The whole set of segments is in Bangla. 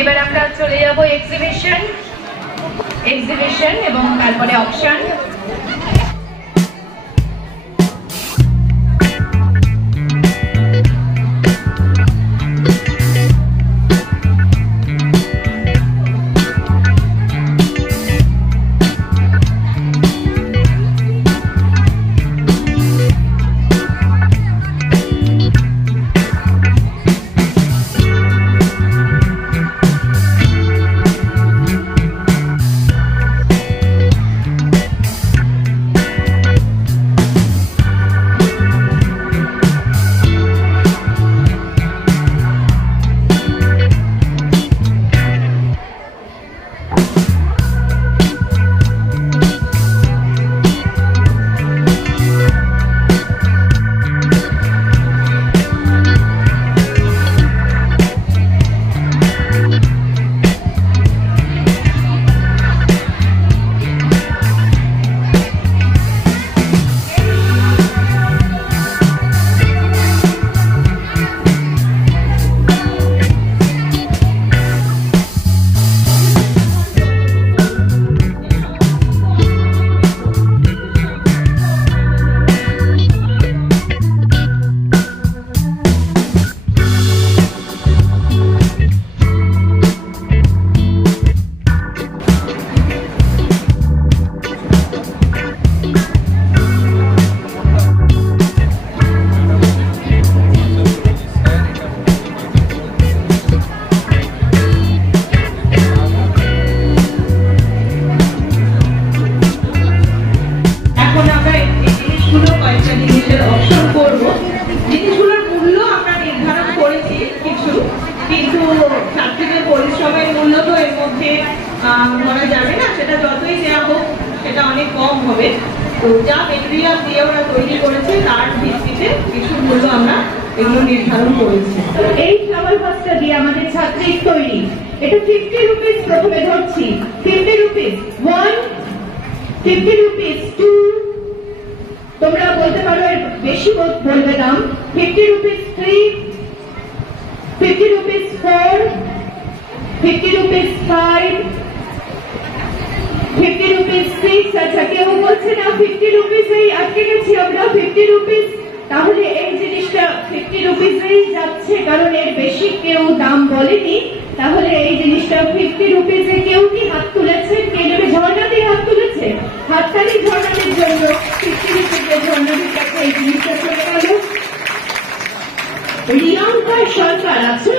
এবার আমরা চলে যাব এক্সিবিশন এবং তারপরে অকশন। ধরা যাবে না, সেটা যতই দেওয়া হোক সেটা অনেক কম হবে। তো যা মেটেরিয়াল দিয়ে ওরা তৈরি করেছে তার ভিত্তিতে কিছু মূল্য আমরা এগুলো নির্ধারণ করেছি। এই ফ্লাওয়ার ভাসটা দিয়ে আমাদের ছাত্রীর তৈরি, এটা 50 রুপিস প্রথমে ধরছি, 50 রুপিস 1, 50 রুপিস 2, তোমরা বলতে পারো এর বেশি বলবে দাম, 50 রুপিস 3, 50 রুপিস 4, 50 রুপিস 5, 50 রুপিস 6। আচ্ছা, কেউ বলছে না 50 রুপিসেই আটকে গেছি আমরা, 50 রুপিস, তাহলে এই জিনিসটা 50 রুপিসেই যাচ্ছে, কারণ এর বেশি কেউ দাম বলেনি। তাহলে এই জিনিসটা 50 রুপিসে কেউ কি হাত তুলেছে? কে নেবে? ঝর্ণাদি হাত তুলেছে, হাততালি ঝর্ণাদির জন্য। 50 রুপিসের ঝর্ণাদির কাছে এই জিনিসটা চলে গেল। রিয়াঙ্কা সরকার আছো?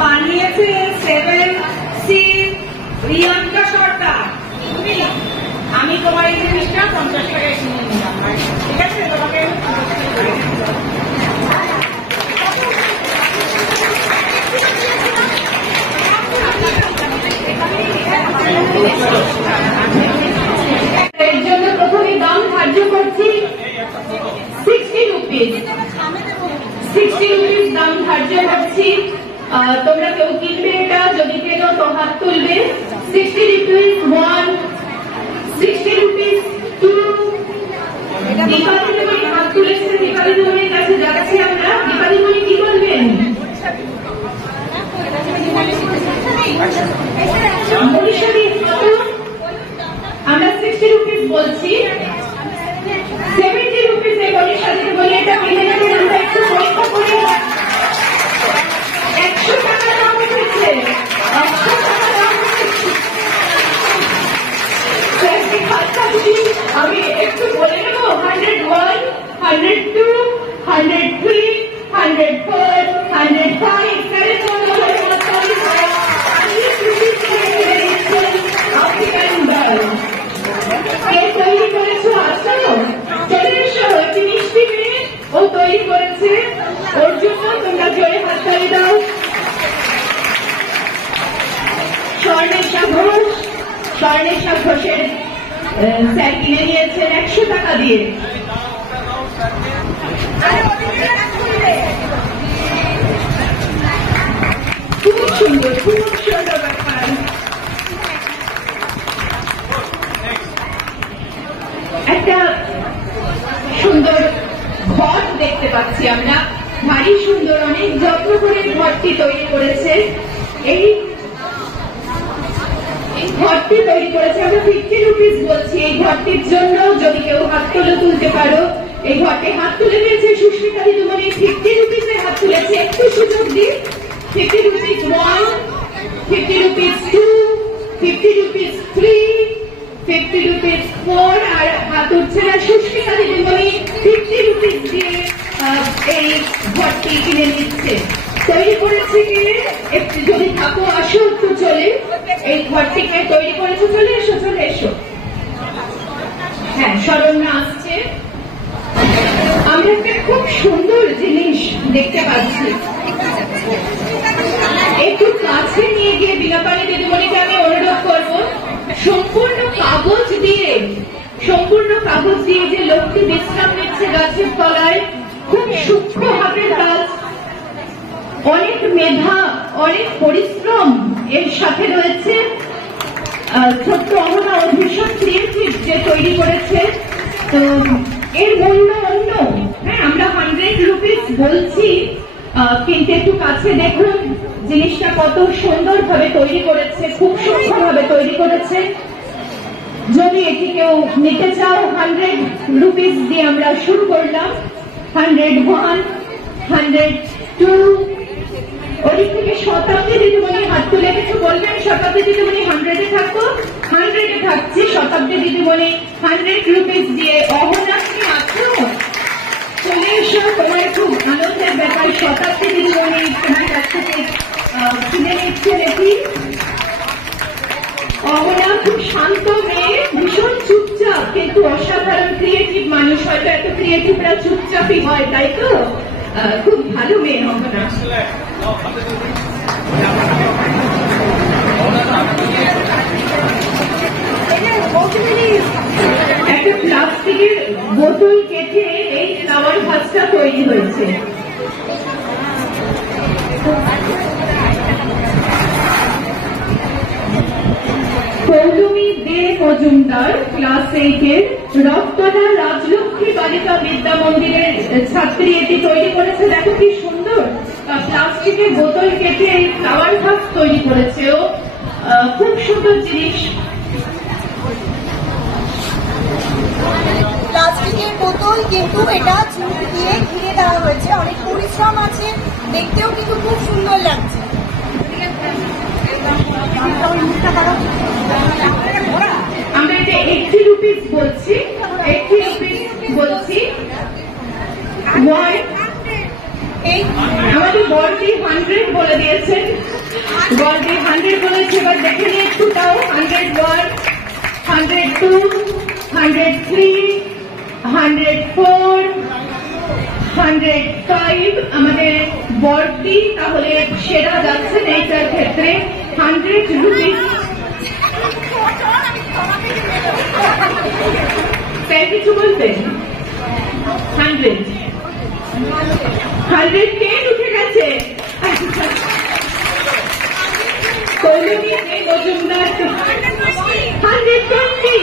বানিয়েছে 7C রিয়াঙ্কা সরকার। আমি তোমার এই জিনিসটা 50 টাকায় কিনে নিলাম, ঠিক আছে? তোমাকে এর জন্য প্রথমে দাম ধার্য করছি 60 রুপিস, 60 রুপিস দাম ধার্য করছি। তোমরা কেউ কিনবে এটা? যদি কেনো তো হাত তুলবে। 60 রুপিস 1, 60 রুপিস 2। দীপালি দেবী হাত তুলেছে, দীপালি দেবীর কাছে যাচ্ছি আমরা। দীপালি দেবী কি বলবেন? মনীষাদি আমরা 60 রুপিস বলছি, 70 রুপিস এ মনীষাদি বলি এটা কিনে নেবেন। আমরা একটু পরীক্ষা করে 100 টাকা দাম উঠেছে, 100 টাকা দাম উঠেছে। আমি একটু বলে নেব 101, 102, 103, 104, 105। তৈরি করেছো? আসো, চলে এসো। একটি মিষ্টি মেয়ে, ও তৈরি করেছে, ওর জন্য তোমরা জোরে হাততালি দাও। স্বর্ণেশা ঘোষ, স্বর্ণেশা ঘোষের স্যার কিনে নিয়েছেন 100 টাকা দিয়ে। খুব সুন্দর, খুব সুন্দর ব্যাপার। একটা দেখতে পাচ্ছি আমরা। ভারী সুন্দর, অনেক যত্ন করে ঘরটি তৈরি করেছে। এই ঘরটি তৈরি করেছে, আমরা 50 রুপিস বলছি এই ঘরটির জন্য। যদি কেউ হাত তুলতে পারো, এই ঘরটি হাত তুলে দিয়েছে সুস্মিতা দিদিমণি। 50 রুপিসে হাত তুলেছে, একটু সুযোগ দিন। 50 রুপিস 1, 50 রুপিস 2, 50 রুপিস 3, 50 রুপিস 4, আর হাত উঠছে না সুস্মিতা দিদিমণি 50 রুপিস দিয়ে এই ঘরটি কিনে নিচ্ছে। তৈরি করেছে কে? একটু যদি থাকো আসো, একটু চলে এই ঘরটিকে তৈরি করেছে। চলে এসো, চলে এসো। হ্যাঁ, শরণ্যা আসছে। আমরা একটা খুব সুন্দর জিনিস দেখতে পাচ্ছি, একটু কাছে নিয়ে গিয়ে বিনাপানি দিদিমণিকে আমি অনুরোধ করবো, সম্পূর্ণ কাগজ দিয়ে যে লোকটি বিশ্রাম নিচ্ছে গাছের তলায়, খুব সূক্ষ্ম হাতের কাজ, অনেক মেধা, অনেক পরিশ্রম এর সাথে রয়েছে। ছোট্ট অহনা ও ভীষণ ক্রিয়েটিভ যে তৈরি করেছে। তো এর মূল্য অন্য। হ্যাঁ, আমরা 100 রুপিস বলছি, কিন্তু একটু কাছে দেখুন জিনিসটা কত সুন্দর ভাবে তৈরি করেছে, খুব সূক্ষ্ম ভাবে তৈরি করেছে। যদি এটি কেউ নিতে চাও, 100 রুপিস দিয়ে আমরা শুরু করলাম। 101, 102, ওদিক থেকে শতাব্দী দিদিমণি হাত তুলে কিছু বলবেন। শতাব্দী দিদিমণি 100-এ থাকো, 100-এ থাকছি। শতাব্দী দিদিমণি 100 রুপিস দিয়ে। অহনা কি আছো? চলে এসো, তোমার খুব আনন্দের ব্যাপার। শতাব্দী দিদিমণি তোমার কাছ থেকে কিনে নিচ্ছে নাকি? অহনা খুব শান্ত মেয়ে, ভীষণ চুপচাপ, কিন্তু অসাধারণ ক্রিয়েটিভ মানুষ। হয়তো এত ক্রিয়েটিভরা চুপচাপই হয়, তাই তো? খুব ভালো মেয়ে অহনা। একটা প্লাস্টিকের বোতল কেটে এই ফ্লাওয়ার ভাসটা তৈরি হয়েছে। পৌলমী দে মজুমদার ক্লাস 8-এর রক্তদা রাজলক্ষ্মী বালিকা বিদ্যা মন্দিরের ছাত্রী এটি তৈরি করেছে। দেখো কি সুন্দর, প্লাস্টিকের বোতল কেটে এই ফ্লাওয়ার ভাস তৈরি করেছে ও। খুব সুন্দর জিনিস। প্লাস্টিকের বোতল, কিন্তু এটা চুন দিয়ে ঘিরে দেওয়া হয়েছে, অনেক পরিশ্রম আছে, দেখতেও কিন্তু খুব সুন্দর লাগছে। আমরা এটা 80 রুপিস বলছি, 80 রুপিস বলছি। আমাদের বড়দি 100 বলে দিয়েছেন, বড়দি 100 বলেছে। এবার দেখে নিয়ে একটু তাও। 101, 102, 103, 104, 105। আমাদের বড়দি তাহলে সেরা যাচ্ছেন এইটার ক্ষেত্রে। 100 রুপিস। স্যার কিছু বলবেন? 100 110 উঠে গেছে। পৌলমী দে মজুমদার 120।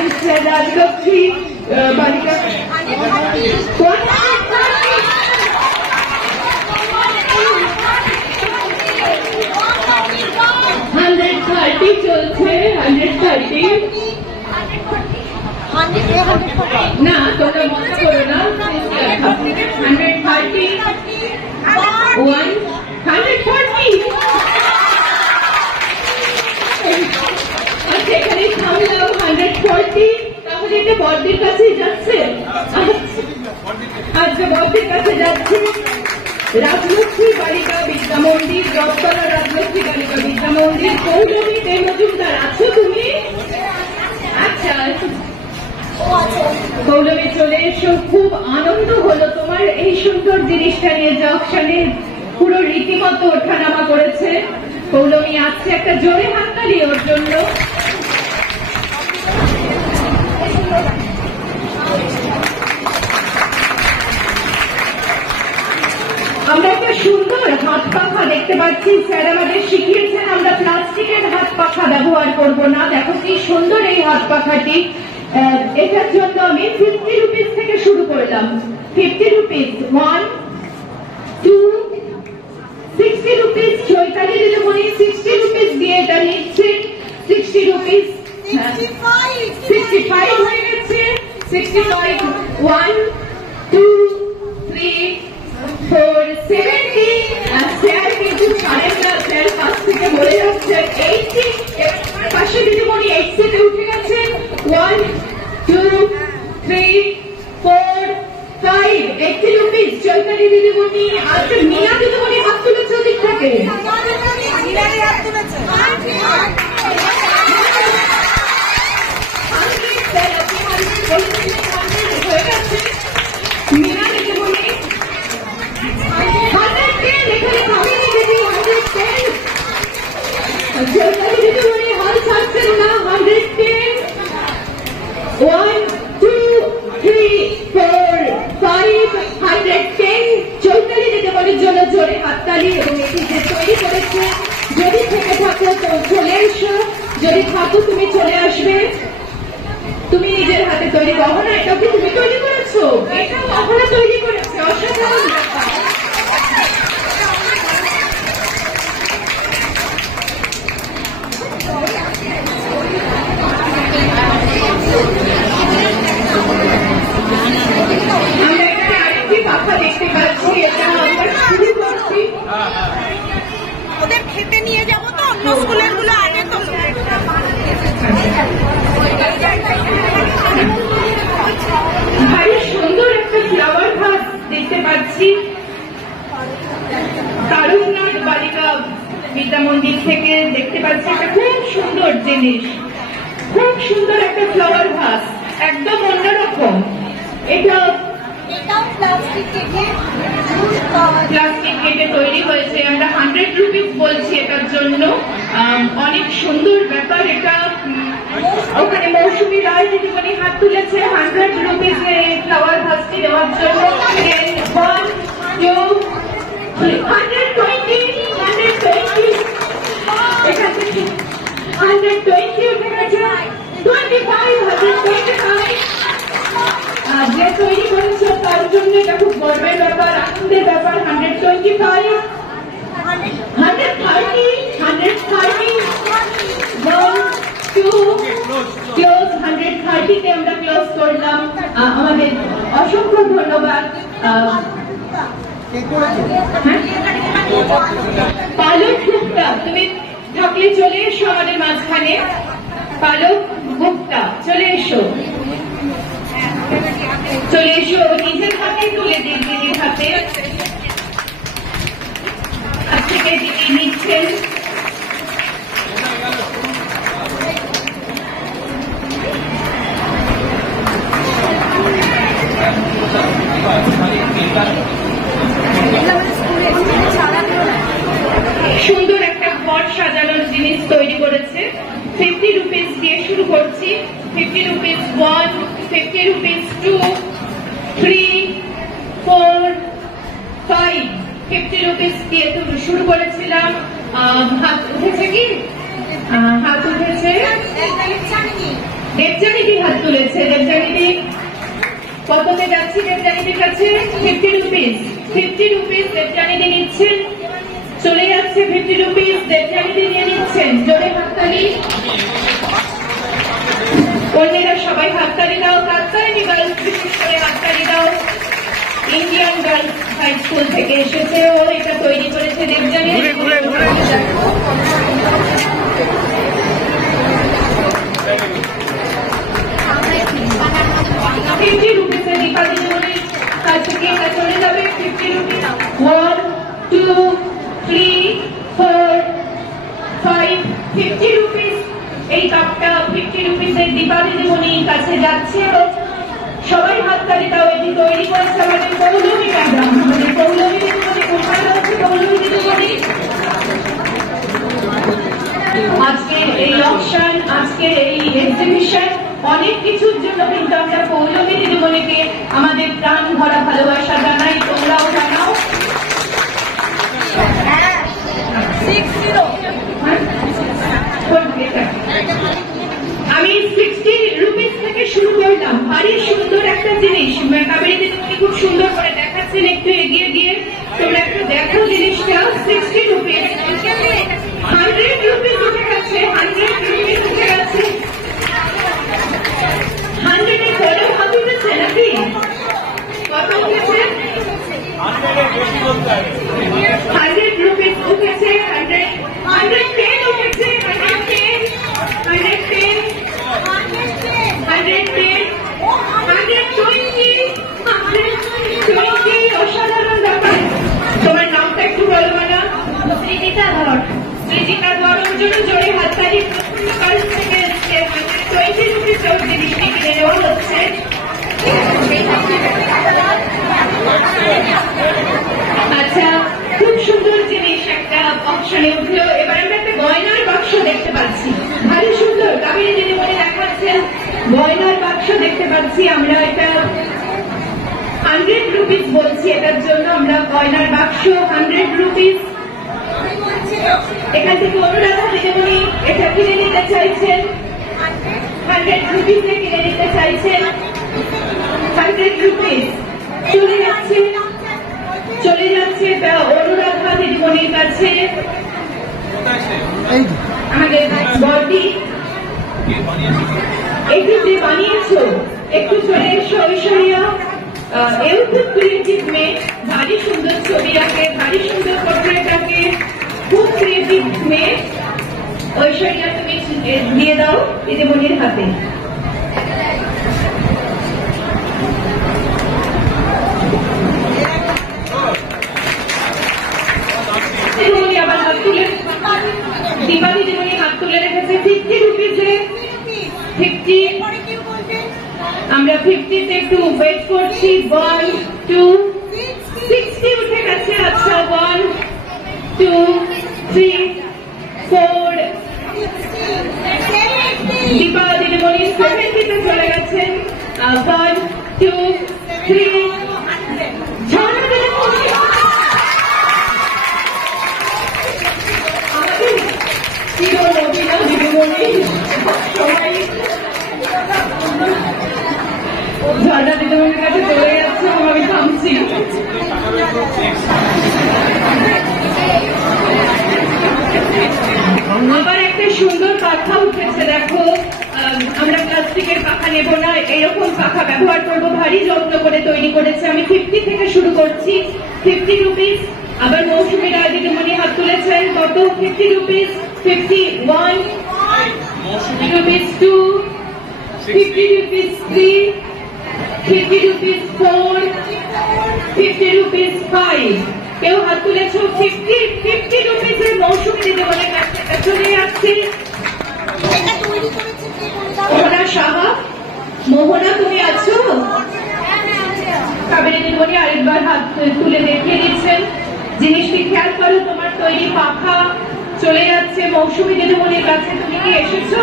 আচ্ছা, রাজলক্ষ্মী বালিকা 130 চলছে। 130 না, তোমরা মনে করো না। 130, 140। আচ্ছা, এখানে থামলাম। 140। তাহলে এটা বড়দির কাছেই যাচ্ছে। আচ্ছা, বড়দির কাছে যাচ্ছে। রাজলক্ষ্মী বালিকা বিদ্যা মন্দির, রক্তলা রাজলক্ষ্মী বালিকা বিদ্যা মন্দির। পৌলমী দে মজুমদার আছো তুমি? আচ্ছা, পৌলমী চলে এসো। খুব আনন্দ হলো তোমার এই সুন্দর জিনিসটা নিয়ে। জংশনে পুরো রীতিমতো ওঠানামা করেছে। পৌলমী আসছে, একটা জোরে হাততালি ওর জন্য। আমরা একটা সুন্দর হাত পাখা দেখতে পাচ্ছি। স্যার আমাদের শিখিয়েছেন আমরা প্লাস্টিকের হাত পাখা ব্যবহার করব না। দেখো কি সুন্দর এই হাত পাখাটি। এটার জন্য আমি 50 রুপিস থেকে শুরু করলাম। 50 রুপিস 1 2 60 রুপিস চৈতালি দিদিমণি 60 রুপিস দিয়ে এটা নিচ্ছে। 60 রুপিস 65 হয়ে গেছে। 65 1 2 3 4 70 আর স্যার কিন্তু ছাড়েন না, স্যার পাশ থেকে বলে যাচ্ছে 80। পাশে দিদিমণি 80 উঠে গেছে। 1 2 3 4 5 80 রুপিস চৈতালি দিদিমণি। আচ্ছা মিনা দিদিমণি হাত তুলেছে ওদিক থেকে। মিনা দিদিমণি 110 এখানে ভাবিনি দিদি 110। চৈতালি দিদিমণি হাল ছাড়ছেন না। 110 1 2 3 4 5 110 চৈতালি দিদিমণির জন্য জোরে হাততালি। এবং এটি যে তৈরি করেছে, যদি থেকে থাকো তো চলে এসো, যদি থাকো তুমি চলে আসবে। তুমি নিজের হাতে তৈরি গহনা, এটা কি তুমি তৈরি করেছো? এটা গহনা তৈরি করেছে, অসাধারণ ব্যাপার। আমরা এখানে আরেকটি পাখা দেখতে পাচ্ছি, এটা আমরা শুরু করছি। ওদের খেতে নিয়ে যাবো তো, অন্য স্কুলের গুলো আগে তো। ভারী সুন্দর একটা ফ্লাওয়ার ভাস দেখতে পাচ্ছি। তারুণনাথ বালিকা বিদ্যা মন্দির থেকে দেখতে পাচ্ছি। একটা খুব সুন্দর জিনিস, খুব সুন্দর একটা ফ্লাওয়ার ভাস, একদম অন্যরকম। এটাও প্লাস্টিক কেটে তৈরি হয়েছে। আমরা 100 রুপিস বলছি এটার জন্য। অনেক সুন্দর ব্যাপার এটা। ওখানে মৌসুমী রায় দিদিমণি হাত তুলেছে 100 রুপিস ফ্লাওয়ার ভাসটি দেওয়ার জন্য। 1 2 3 120 এখান থেকে 120 উঠে গেছে। 25 125 যে তৈরি করেছে তার জন্য এটা খুব গর্বের ব্যাপার, আনন্দের ব্যাপার। 125 130 130 1 2 ক্লোজ। 130 তে আমরা ক্লোজ করলাম। আমাদের অসংখ্য ধন্যবাদ। পালক গুপ্তা, তুমি থাকলে চলে এসো আমাদের মাঝখানে। পালক গুপ্তা চলে এসো, চলে এসো। নিজের হাতে তুলে দিন, দিদির হাতে। আজ থেকে দিদি নিচ্ছেন। সুন্দর একটা ঘর সাজানোর জিনিস তৈরি করেছে। 50 রুপিস দিয়ে শুরু করছি। 50 রুপিস 1 50 রুপিস 2 3 4 5 50 রুপিস দিয়ে শুরু করেছিলাম। হাত উঠেছে কি? হাত উঠেছে দেবজানিদি, হাত তুলেছে দেবজানিদি। কততে যাচ্ছি দেবজানিদির কাছে? 50 রুপিস 50 রুপিস দেবজানিদি নিচ্ছেন। চলে যাচ্ছে 50 রুপিস দেবজানিদি নিয়ে নিচ্ছেন। জোরে হাততালি। অন্যেরা সবাই হাততালি দাও। কাতারিনি গার্লস বিশেষ করে হাততালি দাও। ইন্ডিয়ান গার্লস হাই স্কুল থেকে এসেছে, ও এটা তৈরি করেছে দেবজানিদি। 50 রুপিসের দীপা দিদিমণির কাছ থেকে এটা চলে যাবে। 50 রুপিস 1 2 3 4 5 50 রুপিস। এই কাপটা 50 রুপিসের দীপা দিদিমণির কাছে যাচ্ছে। সবাই হাততালি দাও। এটি তৈরি করেছে আমাদের পৌলমী ম্যাডাম। আমাদের পৌলমী দিদিমণি কোথায় রয়েছে? পৌলমী দিদিমণি আজকের এই অপশন, আজকের এই এক্সিবিশন, অনেক কিছুর জন্য কিন্তু আমরা পৌলমী দিদিমণিকে আমাদের প্রাণ ভরা ভালোবাসা জানাই। তোমরাও জানাও। আমি 60 রুপিস থেকে শুরু ভারী সুন্দর একটা জিনিস, কাবেরী দিদিমণি খুব সুন্দর করে দেখাচ্ছেন, একটু এগিয়ে গিয়ে তোমরা একটু দেখো জিনিসটা। 60 রুপিস, 100 রুপিস উঠে গেছে, 100 রুপিস উঠে গেছে। 100 এর পরেও কত উঠেছে নাকি? কত উঠেছে? 100 রুপিস উঠেছে, 110 উঠেছে, 110, 110, 110, 120, 120, অসাধারণ ব্যাপার। তোমার নামটা একটু বলো না? সৃজিতা ধর। সৃজিতা ধর, ওর জন্য জোরে হাততালি কাছ থেকে 120 রুপিস জিনিসটি কিনে নেওয়া হচ্ছে। আচ্ছা, খুব সুন্দর জিনিস একটা অপশনে উঠলো। এবার আমরা একটা গয়নার বাক্স দেখতে পাচ্ছি, ভারী সুন্দর। কাবেরী দিদিমণি দেখাচ্ছেন গয়নার বাক্স দেখতে পাচ্ছি আমরা। এটা 100 রুপিস বলছি, এটার জন্য আমরা গয়নার বাক্স 100 রুপিস। এখান থেকে অনুরাধা দিদিমণি এটা কিনে নিতে চাইছেন, 100 রুপিসে কিনে নিতে চাইছেন। 100 রুপিস চলে যাচ্ছে, চলে যাচ্ছে অনুরাধা দিদিমণির কাছে। আমাদের বডি একটু যে বানিয়েছো, একটু চলে এসো ঐশ্বরিয়া। এও খুব ক্রিয়েটিভ মেয়ে, ভারী সুন্দর ছবি আঁকে, ভারী সুন্দর পোর্ট্রেট আঁকে, খুব ক্রিয়েটিভ মেয়ে। ঐশ্বরিয়া তুমি দিয়ে দাও দিদিমণির হাতে। দিদিমণি আবার হাত তুলে, দীপা দিদিমণি হাত তুলে রেখেছে 50 রুপিসে। 50, আমরা 50 তে একটু ওয়েট করছি। 1, 2, 60 উঠে গেছে। আচ্ছা, 1, 2, 3, 4, দীপা দিদিমণি 70 তে চলে গেছেন। 1, 2, 3, ঝর্ণা দিদিমণির কাছে চলে যাচ্ছে, আমি থামছি। আবার একটা সুন্দর পাখা উঠেছে, দেখো। আমরা প্লাস্টিকের পাখা নেব না, এরকম পাখা ব্যবহার করবো, ভারী যত্ন করে তৈরি করেছে। আমি 50 থেকে শুরু করছি, 50 রুপিস। আবার মৌসুমী রায় দিদিমণি হাত তুলেছেন, কত? 50 rupees. 51 rupees, 2, 50 rupees, 3, 50 rupees, 4, 50 rupees, 5। কেউ হাত তুলেছো? 50 রুপিসের মৌসুমী দিদিমণির কাছে চলে যাচ্ছি। মোহনা সাহা, মোহনা তুমি আছো? কাবেরী দিদিমণি আরেকবার হাত তুলে দেখিয়ে দিচ্ছেন। জিনিসটি খেয়াল করো, তোমার তৈরি পাখা চলে যাচ্ছে মৌসুমী দিদিমণির কাছে। তুমি কি এসেছো?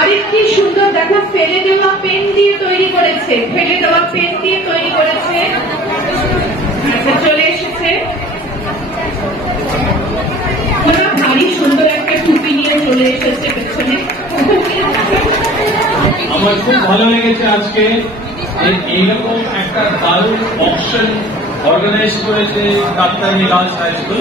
আরেকটি সুন্দর, দেখো, ফেলে দেওয়া পেন দিয়ে তৈরি করেছে, ফেলে দেওয়া পেন দিয়ে তৈরি করেছে। চলে এসেছে। ভারী সুন্দর একটা টুপি নিয়ে চলে এসেছে পেছনে। আমার খুব ভালো লেগেছে আজকে এইরকম একটা দারুণ অকশন অর্গানাইজ করেছে কাপ্তাই গার্লস হাই স্কুল।